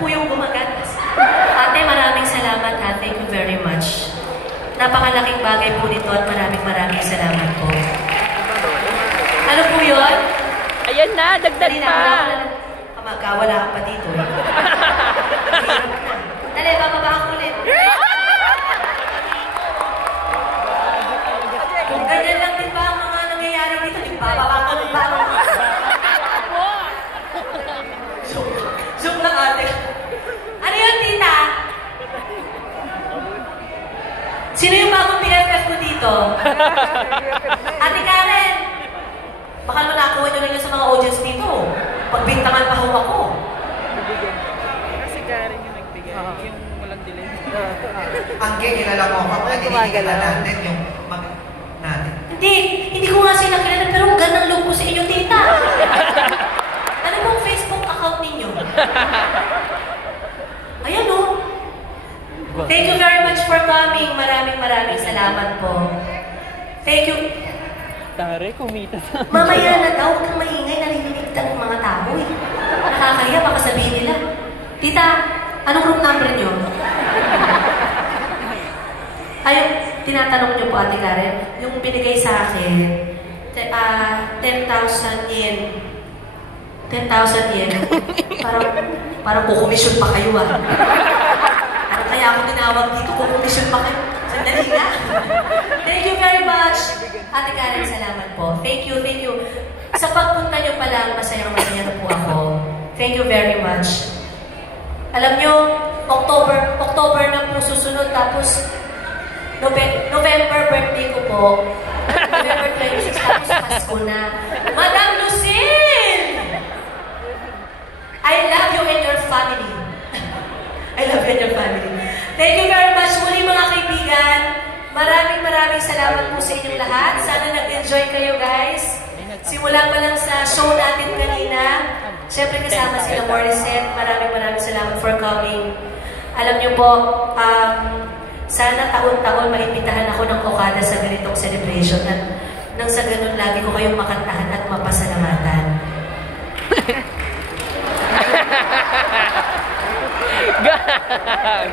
po yung gumagat. Ate, maraming salamat ha. Thank you very much. Napakalaking bagay po nito at maraming salamat po. Ano po yun? Ayan na, dagdag pa. Wala ka pa dito. Dali, bababa ako ulit. Kung ganyan lang din ba ang mga nangyayari dito, di bababa ka ng bago. Zoom lang ate. Ano yun, tita? Sino yung bagong PFF mo dito? Ate Karen, baka naman nakuha nyo lang yun sa mga audience dito. Pagbintangan pa ho ako. Kasi Karen yung nagbigay. Yung walang delay. Angge, kilala mo ako. Hindi natin yung natin. Hindi ko nga sila kilala, pero gandang look ko sa inyo, tita. Ano pong Facebook account ninyo? Ayan o. Thank you very much for coming. Maraming salamat po. Thank you. Tare, kumita sa... Mamaya na daw, huwag kang maingay, narinig ng mga tao eh. Nakakaya, baka sabihin nila. Tita, anong room number nyo? Ayun, tinatanong nyo po, Ate Karen, yung binigay sa akin, 10,000 yen. 10,000 yen. Parang kukumisyon pa kayo ah. Ano kaya ako tinawag dito, kukumisyon pa kayo? Sandali nga. Thank you very much. Ate Karen, salamat po. Thank you. Sa pagpunta nyo pa lang, masaya na po ako. Thank you very much. Alam nyo, October na po susunod, tapos November birthday ko po. November 26, tapos Pasko na. Madam Lucille! I love you and your family. I love you and your family. Thank you very much muli mga kaibigan. Maraming salamat po sa inyong lahat. Sana nag-enjoy kayo guys. Simula pa lang sa show natin kanina. Siyempre kasama sila Morissette. Maraming salamat for coming. Alam niyo po, sana taon-taon maimbitahan ako ng Okada sa ganitong celebration at nang sa ganun lagi ko kayong makantahan at mapasalamatan. Gag!